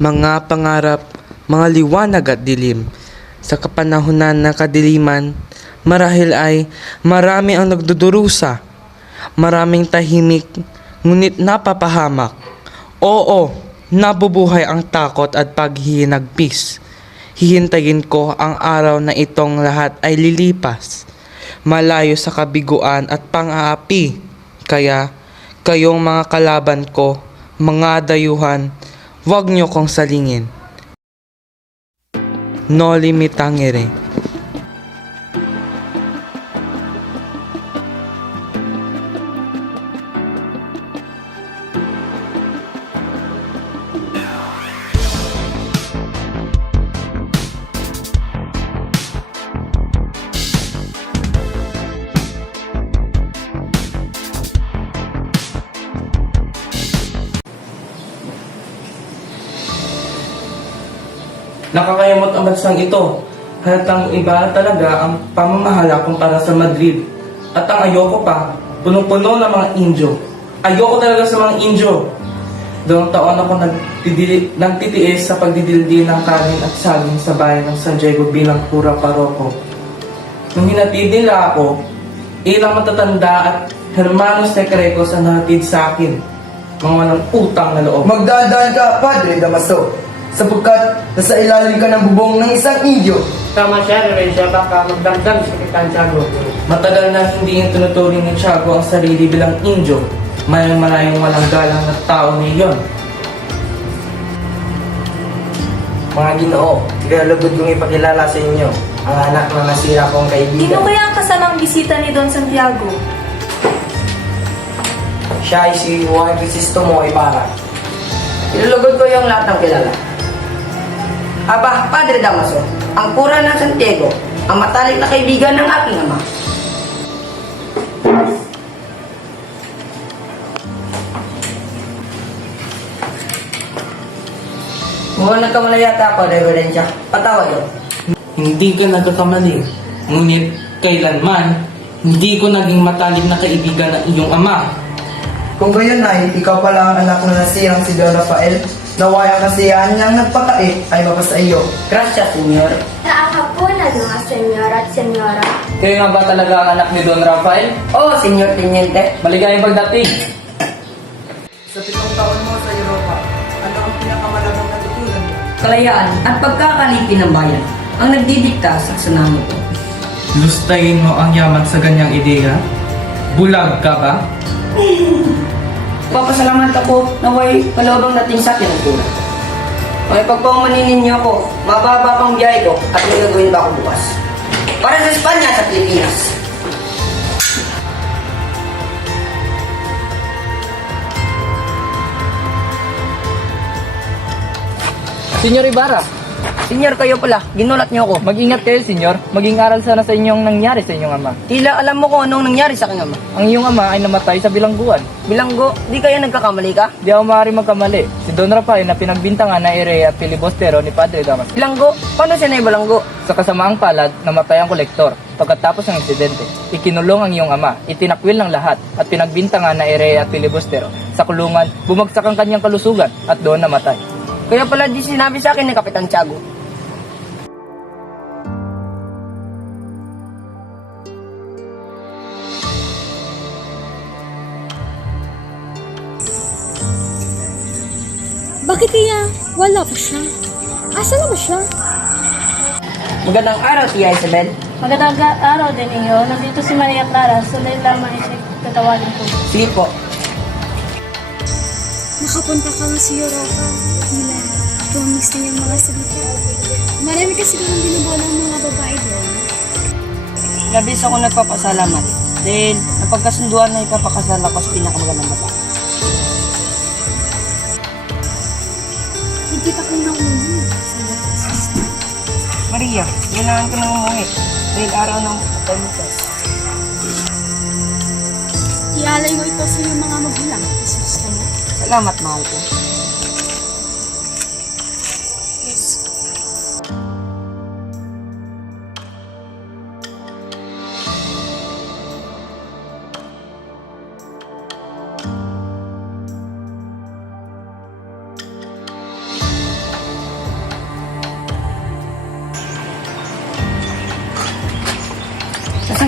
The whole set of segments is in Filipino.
mga pangarap, mga liwanag at dilim. Sa kapanahunan ng kadiliman, marahil ay marami ang nagdudurusa, maraming tahimik, ngunit napapahamak. Oo, nabubuhay ang takot at paghihinagpis. Hihintayin ko ang araw na itong lahat ay lilipas, malayo sa kabiguan at pang-aapi. Kaya, kayong mga kalaban ko, mga dayuhan, huwag niyo kong salingin. No limitangere. Nakakayamot ang bansang ito. Halatang iba talaga ang pamamahala kumpara sa Madrid. At ang ayoko pa, punong-puno ng mga Indio. Ayoko talaga sa mga Indio. Dalawang taon ako nagtitiis sa pagdidildi ng kanin at saging sa bayan ng San Diego bilang pura paroko. Nung hinatid nila ako, ilang matatanda at hermanos Necrecos ang nahatid sa akin. Mga walang utang na loob. Magdadaan ka, Padre Damaso, sapagkat nasa ilalim ka ng bubong ng isang Indio. Tama siya, Lorenzo, baka magdagdag sa Kapitan Tiago. Matagal na hindi yung tinuturing ni Tiago ang sarili bilang Indio. Mayang-malayang walang galang na tao niyon. Mga Ginoo, ikalugod kong ipakilala sa inyo ang anak ng nasira kong kaibigan. Sino kaya ang kasamang bisita ni Don Santiago? Siya ay si Juan Crisostomo Ibarra. Ilulugod ko yung lahat ng kilala. Aba, Padre Damaso, ang pura ng Santiago, ang matalik na kaibigan ng aking ama. Mukhang nagkamalaya ako, Reverencia. Patawad yun. Hindi ka nagkakamali. Ngunit kailanman, hindi ko naging matalik na kaibigan ng iyong ama. Kung gayon ay, ikaw pala ang anak na nasirang si Don Rafael, naway ang kasiyahan niyang nagpakait ay mapasa iyo. Gracias, Senyor. Nakapunan mga senyor at senyora. Kayo nga ba talaga ang anak ni Don Rafael? Oh, Senyor Teniente. Maligayang pagdating. Sa 7 taon mo sa Europa, ano ang pinakamalagang natutunan mo? Kalayaan at pagkakalipin ng bayan ang nagdidikta sa kasanahan ito. Lustayin mo ang yaman sa ganyang ideya? Bulag ka ba? Papasalamat ako na way kalobang dating sa akin ang pula. May pagpamanin ninyo ako, mababa pang biyahe ko at may gagawin pa ako bukas. Para sa Espanya sa Pilipinas. Senyor Ibarra, Senyor, kayo pala, ginulat niyo ako. mag-ingat kayo, senyor. Maging aral sana sa inyong nangyari sa inyong ama. Tila alam mo kung anong nangyari sa aking ama. Ang iyong ama ay namatay sa bilangguan. Bilanggo, di kaya nagkakamali ka? Di ako maaari magkamali. Si Don Rafael na pinagbintangan na ere at filibustero ni Padre Damas. Bilanggo? Paano siya na ibalanggo? Sa kasamaang palad, namatay ang kolektor. Pagkatapos ng insidente, ikinulong ang iyong ama, itinakwil ng lahat at pinagbintangan na ere at filibustero. Sa kulungan, bumagsak ang kanyang kalusugan at doon namatay. Kaya pala di sinabi sa akin ni Kapitan Tiago. Bakit kaya wala pa siya? Asa na ba siya? Magandang araw, Tia Isabel. Magandang araw din ninyo. Nandito si Maria Clara. Sundin lamang isip tatawagin ko. Sige po. Nakapunta ka nga sa Europa. Tila, promise na yung mga salita. Marami kasi kung binubola ng mga babae doon. Labis ako nagpapasalamat dahil napagkasunduan na ipapakasal ako sa pinakamagandang babae. Higit ako nauna sa Jesus. Maria, kailangan ko nang umuwi dahil araw ng pagkalutas. Ialay mo ito sa iyong mga magulang. Jesus ka mo. Salamat, mahal ko. Yes.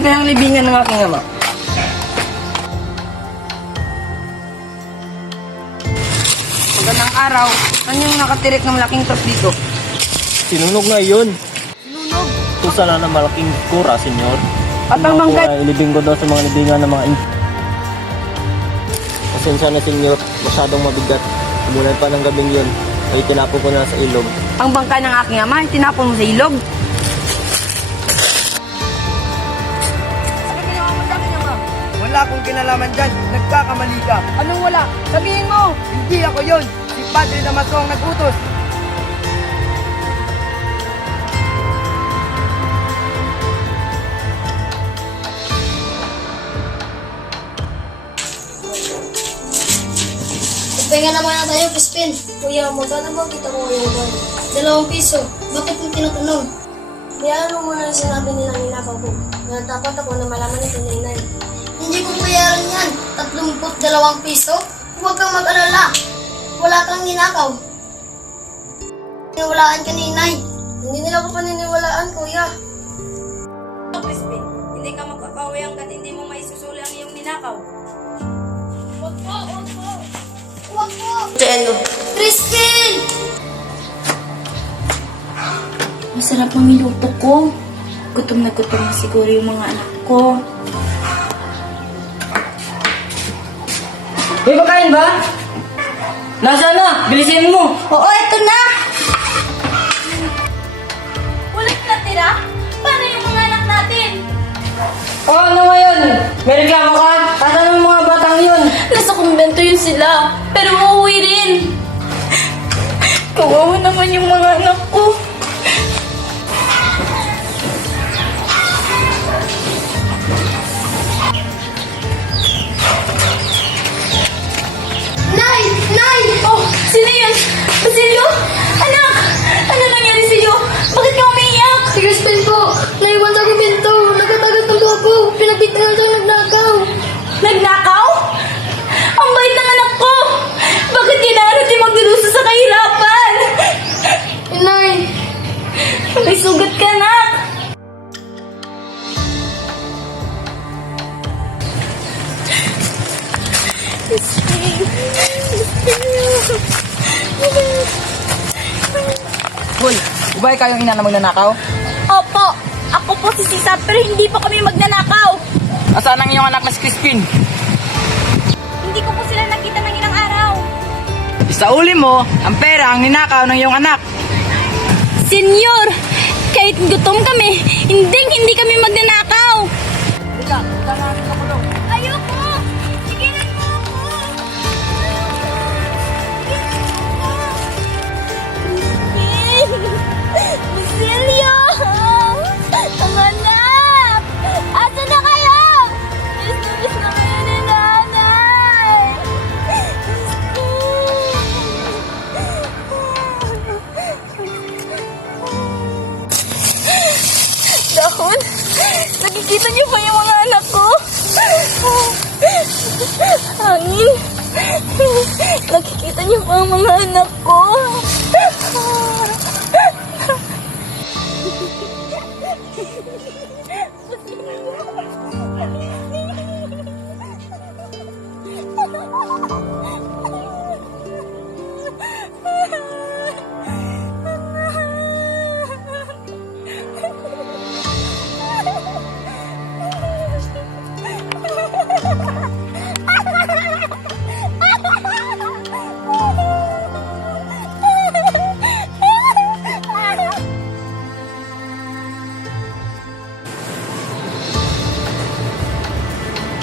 kayang libingan ng aking ama. Magandang araw. Ano yung nakatirik ng malaking truck dito? Sinunog na yun. Sinunog? Kung sana na malaking kura, senyor. At ang bangkay... Ilibing ko daw sa mga libingan ng mga Pasensya na, senyor. Masyadong mabigat. Umulan pa ng gabing yun. Ay tinapon ko na sa ilog. Ang bangkay ng aking ama, tinapon mo sa ilog. Ano ginawa mo sa aking ama? Wala akong kinalaman dyan. Nagkakamali ka. Anong wala? Sabihin mo! Hindi ako yon. Si Padre Damaso ang nag-utos. Pahinga naman na tayo, Crispin. Kuya, magkano ba kita ko ngayon ba? 2 piso. Bakit mo tinatanong? Bayaran mo muna yung sinabi nilang ninakaw ko. Natatakot ako na malaman ito ni Inay. Hindi ko bayaran yan. 32 piso? Huwag kang mag-alala. Wala kang ninakaw. Piniwalaan ka ni Inay. Hindi nila ko paniniwalaan, kuya. Crispin, hindi ka makakauwi hanggat hindi mo maisusuli ang iyong ninakaw. Wag po, wag po. Huwag po! Chelo. Crispin! Masarap ang niluto ko. Gutom na siguro yung mga anak ko. May pagkain ba? Nasaan na? Bilisin mo! Oo, eto na! Ulit na tira? Paano yung mga anak natin? Ano ngayon? May reklamo ka? Asan ang mga batang yun? Nasa kumbento yun sila, pero uuwi rin. Kawawa naman yung mga anak ko. Nay! Nay! Oh, sino yun? Basilio? Anak! Ano nangyari sa'yo? Bakit ka umiiyak? Si Crispin po! Naiwan sa kumbento! Nagkatagat ng buha ko! Pinagbitangan siya nagnakaw! Nagnakaw? Ang bait ng anak ko! Bakit kailangan natin magdurusa sa kahirapan? Inay! May sugat ka, anak! Hoy, di ba ikaw yung ina na magnanakaw? Opo, ako po si Sisa pero hindi po kami magnanakaw. Nasaan ang iyong anak na si Crispin? Hindi ko po sila nakita ng ilang araw. Isauli mo, ang pera ang ninakaw ng iyong anak. Senyor, kahit gutom kami, hindi kami magnanakaw. Halika, tama natin sa kulong. Ayoko! Sigilan mo ako! Basilio! Ang anak! Asa na kayo? Miss na kayo ni nanay! Dahon? Nakikita niyo ba yung mga anak ko? Hangin? Nakikita niyo ba ang mga anak ko?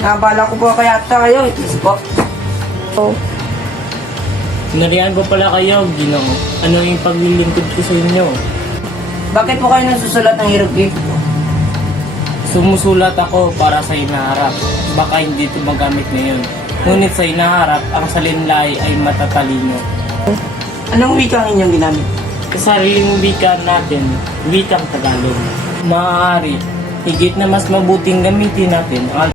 Nabala ko po kaya tayo. Itis po. Oh. Nariyan ko pala kayo, Ginoo. Ano yung paglilingkod ko sa inyo? Bakit po kayo nasusulat ng hieroglyph? Sumusulat ako para sa inaharap. Baka hindi ito magamit ngayon. Ngunit sa inaharap, ang salinlay ay matatalino. Anong wika ang inyong ginamit? Sa sariling wika natin, wikang Tagalog. Maaari, higit na mas mabuting gamitin natin ang